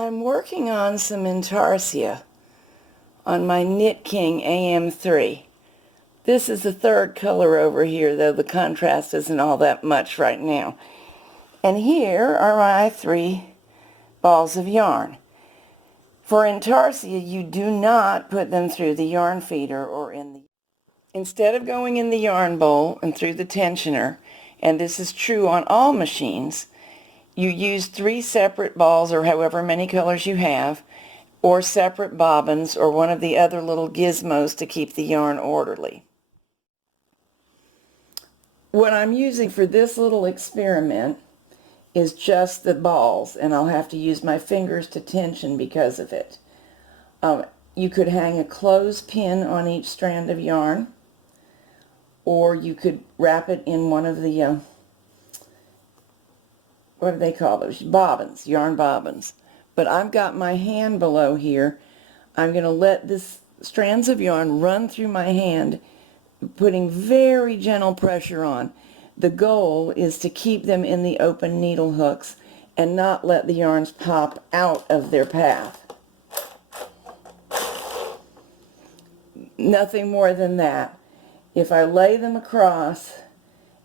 I'm working on some Intarsia on my KnitKing AM3. This is the third color over here, though the contrast isn't all that much right now. And here are my 3 balls of yarn. For Intarsia, you do not put them through the yarn feeder or in the... Instead of going in the yarn bowl and through the tensioner, and this is true on all machines, you use 3 separate balls or however many colors you have, or separate bobbins or one of the other little gizmos to keep the yarn orderly. What I'm using for this little experiment is just the balls, and I'll have to use my fingers to tension because of it. You could hang a clothespin on each strand of yarn, or you could wrap it in one of the what do they call those? Bobbins, yarn bobbins. But I've got my hand below here. I'm going to let this strands of yarn run through my hand, putting very gentle pressure on. The goal is to keep them in the open needle hooks and not let the yarns pop out of their path. Nothing more than that. If I lay them across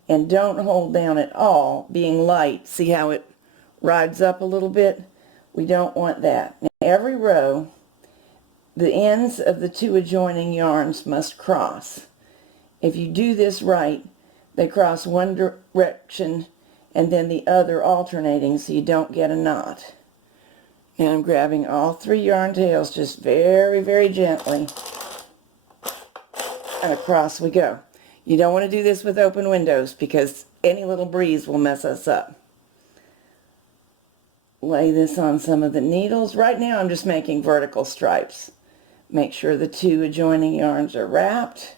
and don't hold down at all, being light, see how it rides up a little bit? We don't want that. Now, every row, the ends of the 2 adjoining yarns must cross. If you do this right, they cross one direction and then the other alternating so you don't get a knot. Now I'm grabbing all 3 yarn tails just very, very gently, and across we go. You don't want to do this with open windows because any little breeze will mess us up. Lay this on some of the needles. Right now I'm just making vertical stripes. Make sure the 2 adjoining yarns are wrapped.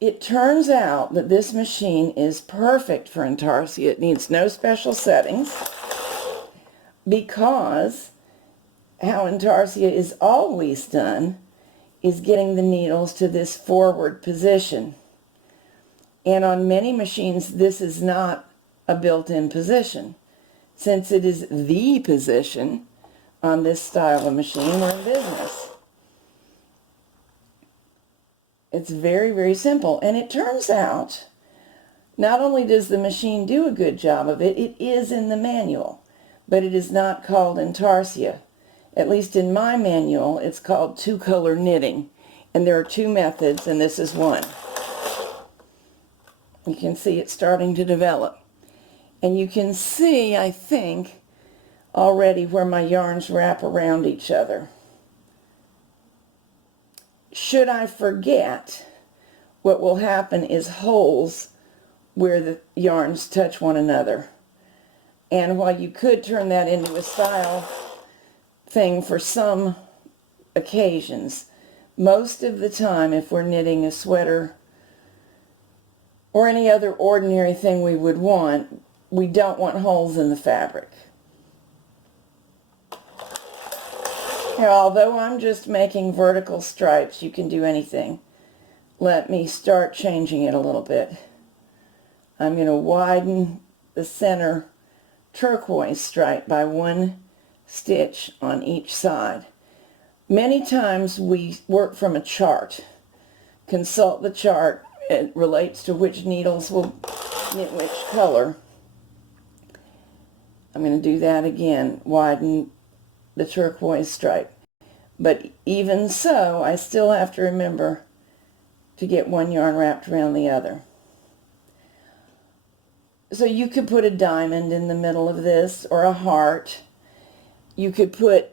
It turns out that this machine is perfect for Intarsia. It needs no special settings because how Intarsia is always done is getting the needles to this forward position. And on many machines, this is not a built-in position. Since it is the position on this style of machine, we're in business. It's very, very simple. And it turns out, not only does the machine do a good job of it, it is in the manual, but it is not called Intarsia. At least in my manual, it's called 2-color knitting. And there are 2 methods, and this is one. You can see it starting to develop. And you can see, I think, already where my yarns wrap around each other. Should I forget, what will happen is holes where the yarns touch one another. And while you could turn that into a style thing for some occasions, most of the time if we're knitting a sweater or any other ordinary thing we would want, we don't want holes in the fabric. Now, although I'm just making vertical stripes, you can do anything. Let me start changing it a little bit. I'm going to widen the center turquoise stripe by 1 stitch on each side. Many times we work from a chart. Consult the chart. It relates to which needles will knit which color. I'm going to do that again. Widen the turquoise stripe. But even so, I still have to remember to get one yarn wrapped around the other. So you could put a diamond in the middle of this, or a heart. You could put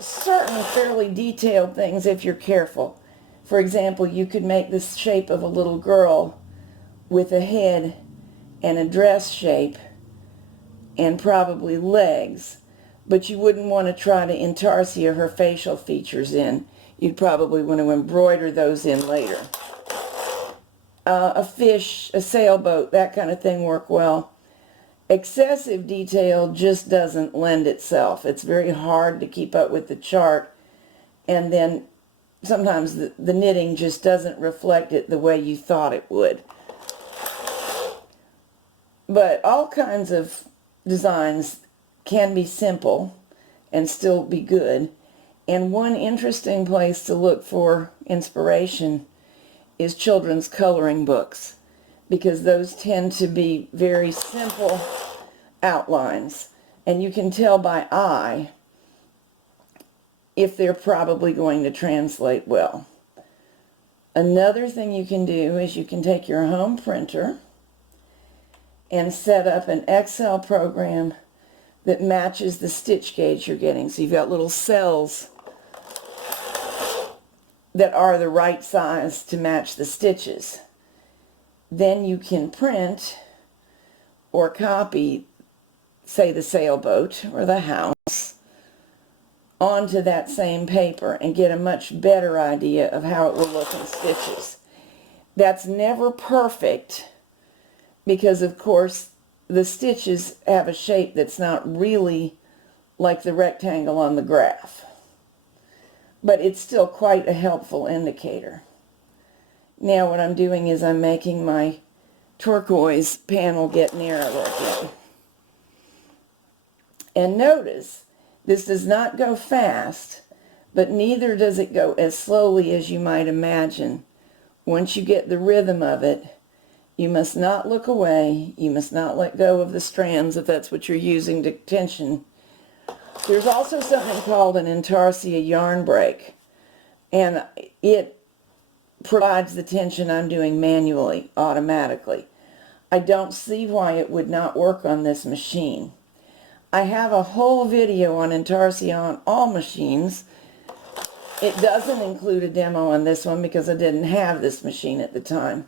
certain fairly detailed things if you're careful. For example, you could make the shape of a little girl with a head and a dress shape and probably legs, but you wouldn't want to try to Intarsia her facial features in. You'd probably want to embroider those in later. A fish, a sailboat, that kind of thing work well. Excessive detail just doesn't lend itself. It's very hard to keep up with the chart, and then sometimes the knitting just doesn't reflect it the way you thought it would. But all kinds of designs can be simple and still be good. And one interesting place to look for inspiration is children's coloring books, because those tend to be very simple outlines, and you can tell by eye if they're probably going to translate well. Another thing you can do is you can take your home printer and set up an Excel program that matches the stitch gauge you're getting. So you've got little cells that are the right size to match the stitches. Then you can print or copy, say, the sailboat or the house onto that same paper and get a much better idea of how it will look in stitches. That's never perfect because, of course, the stitches have a shape that's not really like the rectangle on the graph. But it's still quite a helpful indicator. Now what I'm doing is I'm making my turquoise panel get narrower again. And notice, this does not go fast, but neither does it go as slowly as you might imagine. Once you get the rhythm of it, you must not look away. You must not let go of the strands if that's what you're using to tension. There's also something called an Intarsia yarn break, and it provides the tension I'm doing manually, automatically. I don't see why it would not work on this machine. I have a whole video on Intarsia on all machines. It doesn't include a demo on this one because I didn't have this machine at the time.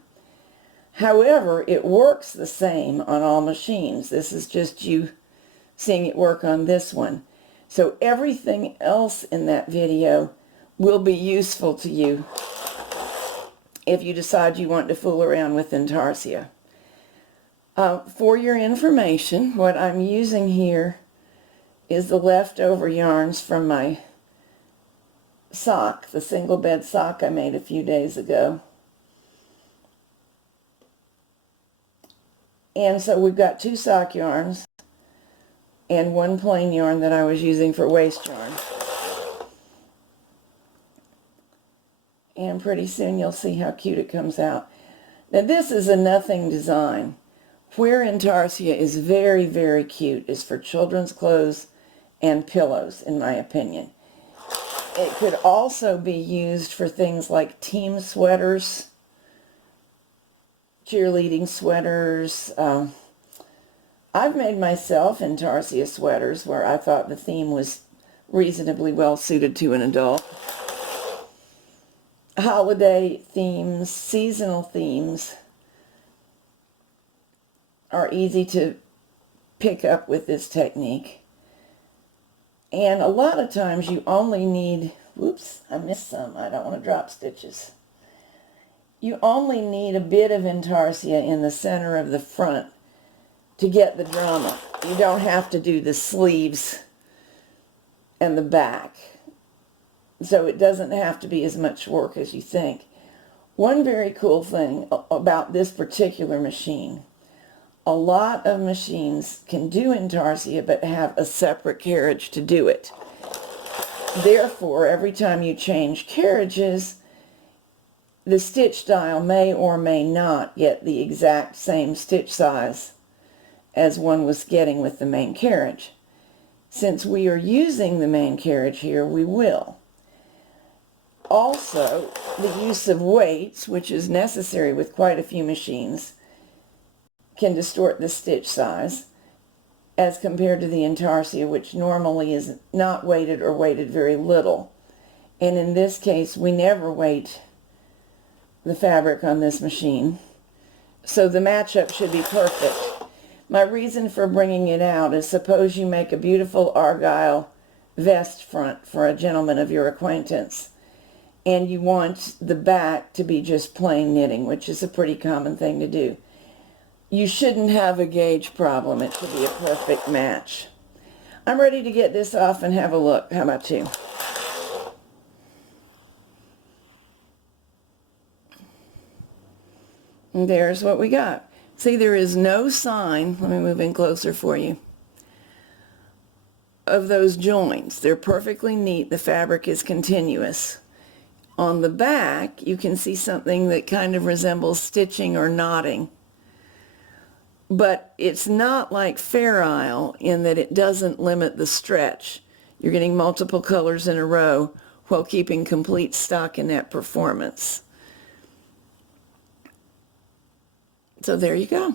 However, it works the same on all machines. This is just you seeing it work on this one. So everything else in that video will be useful to you if you decide you want to fool around with Intarsia. For your information, what I'm using here is the leftover yarns from my sock, the single bed sock I made a few days ago. And so we've got 2 sock yarns and 1 plain yarn that I was using for waist yarn. And pretty soon you'll see how cute it comes out. Now this is a nothing design. Where Intarsia is very, very cute is for children's clothes and pillows, in my opinion. It could also be used for things like team sweaters, cheerleading sweaters. I've made myself Intarsia sweaters where I thought the theme was reasonably well suited to an adult. Holiday themes, seasonal themes are easy to pick up with this technique. And a lot of times you only need, whoops, I missed some. I don't want to drop stitches. You only need a bit of Intarsia in the center of the front to get the drama. You don't have to do the sleeves and the back. So it doesn't have to be as much work as you think. One very cool thing about this particular machine, a lot of machines can do Intarsia but have a separate carriage to do it. Therefore, every time you change carriages, the stitch dial may or may not get the exact same stitch size as one was getting with the main carriage. Since we are using the main carriage here, we will. Also, the use of weights, which is necessary with quite a few machines, can distort the stitch size as compared to the Intarsia, which normally is not weighted or weighted very little. And in this case, we never weight the fabric on this machine, so the matchup should be perfect. My reason for bringing it out is, suppose you make a beautiful argyle vest front for a gentleman of your acquaintance, and you want the back to be just plain knitting, which is a pretty common thing to do. You shouldn't have a gauge problem. It should be a perfect match. I'm ready to get this off and have a look. How about you? And there's what we got. See, there is no sign. Let me move in closer for you. of those joins. They're perfectly neat. The fabric is continuous. On the back, you can see something that kind of resembles stitching or knotting. But it's not like Fair Isle in that it doesn't limit the stretch. You're getting multiple colors in a row while keeping complete stockinette performance. So there you go.